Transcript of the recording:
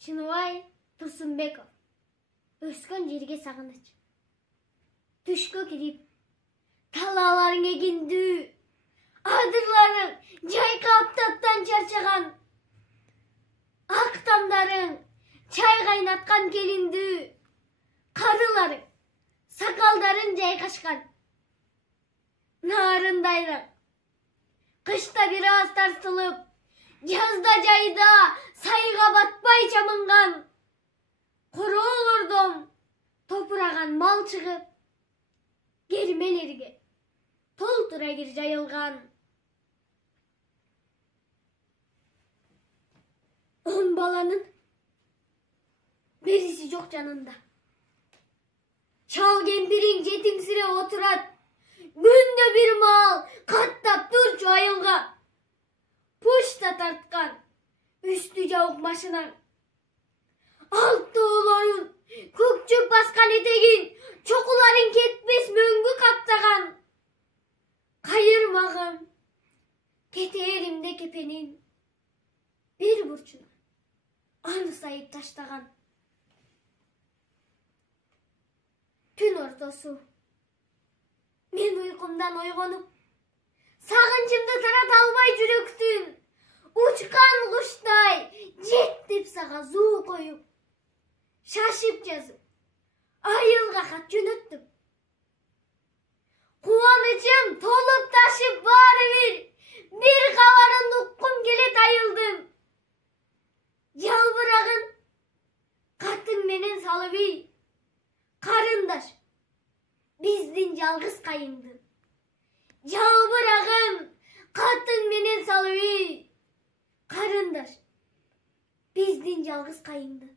Чыныбай Турсунбеков. Өскөн жерге сагыныч. Түшкө кирип, талааларың эгиндүү, адырларың жайкап таптан чарчаган, ак тамдарың чай кайнаткан келиндүү, карыларың сакалдарын жайкашкан. Нарындайраак, кышта бир аз тартылып, жазда жайда сайга батпай чамынган, короолордон топураган мал чыгып, кермелерге толтура кир жайылган. 10 баланын бириси жок жанында. Чал кемпириң жетимсире отурат. Күндө бир мал каттап турчу айылга. Пушта тарткан, үстү жабык машинаң. Алтоолорун көкчөп баскан этегин, чокуларын кетпес мөңгү каптаган. Кайырмаган кетеримде кепенин бир бурчуна аны сайып таштаган. Түн ортосу мен уйкумдан ойгонуп, сагынчымды тарата албай жүрөктүн учкан куштай жет деп сага зуу коюп, шашып жазып, айылга кат жөнөттүм. Кубанычым толуп ташып баары бир кабарын уккум келет айылдын. Жалбырагын катың менен салып карындаш, биздин жалгыз кайыңдын. Жалбырагын катың менен салып карындаш, биздин жалгыз кайыңдын.